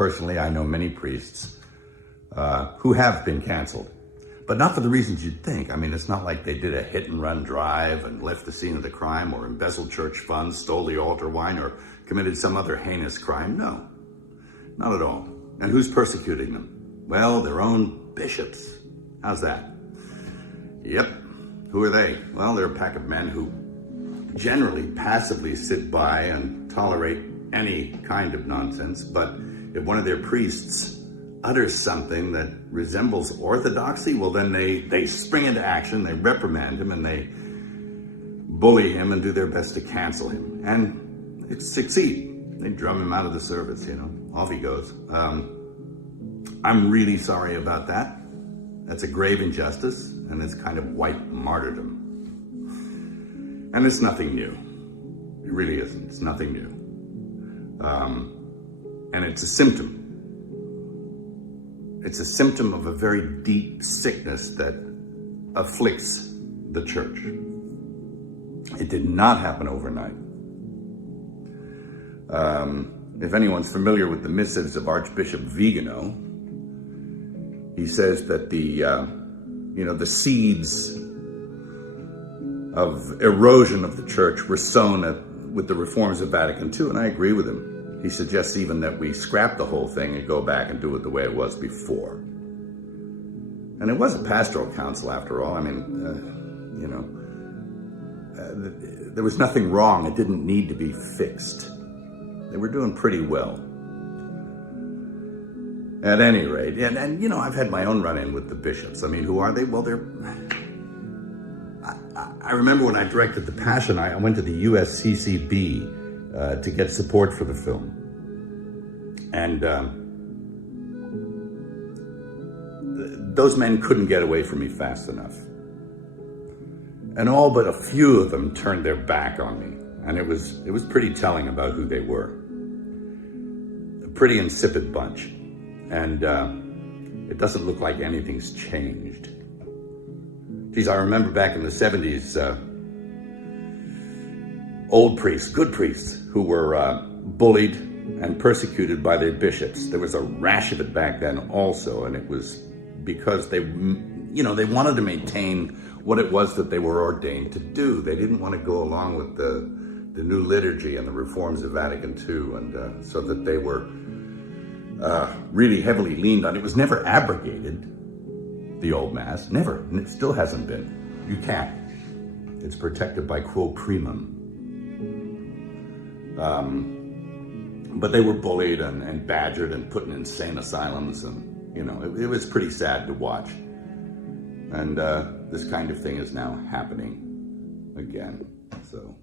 Personally, I know many priests who have been canceled, but not for the reasons you'd think. I mean, it's not like they did a hit-and-run drive and left the scene of the crime, or embezzled church funds, stole the altar wine, or committed some other heinous crime. No, not at all. And who's persecuting them? Well, their own bishops. How's that? Yep. Who are they? Well, they're a pack of men who generally passively sit by and tolerate any kind of nonsense, but if one of their priests utters something that resembles orthodoxy, well, then they spring into action, they reprimand him, and they bully him and do their best to cancel him. And it succeed. They drum him out of the service, off he goes. I'm really sorry about that. That's a grave injustice, and it's kind of white martyrdom. And it's nothing new. It really isn't. It's nothing new. And it's a symptom. It's a symptom of a very deep sickness that afflicts the church. It did not happen overnight. If anyone's familiar with the missives of Archbishop Vigano, he says that the seeds of erosion of the church were sown with the reforms of Vatican II, and I agree with him. He suggests even that we scrap the whole thing and go back and do it the way it was before. And it was a pastoral council, after all. I mean, there was nothing wrong. It didn't need to be fixed. They were doing pretty well. At any rate, and I've had my own run-in with the bishops. I mean, who are they? Well, I remember when I directed The Passion, I went to the USCCB to get support for the film. And those men couldn't get away from me fast enough. And all but a few of them turned their back on me. And it was pretty telling about who they were. A pretty insipid bunch. And it doesn't look like anything's changed. Geez, I remember back in the 70s, old priests, good priests, who were bullied and persecuted by their bishops. There was a rash of it back then also, and it was because they wanted to maintain what it was that they were ordained to do. They didn't want to go along with the new liturgy and the reforms of Vatican II, and so that they were really heavily leaned on. It was never abrogated, the old Mass, never, and it still hasn't been. You can't. It's protected by quo primum. But they were bullied and badgered and put in insane asylums, and it was pretty sad to watch. And this kind of thing is now happening again, so.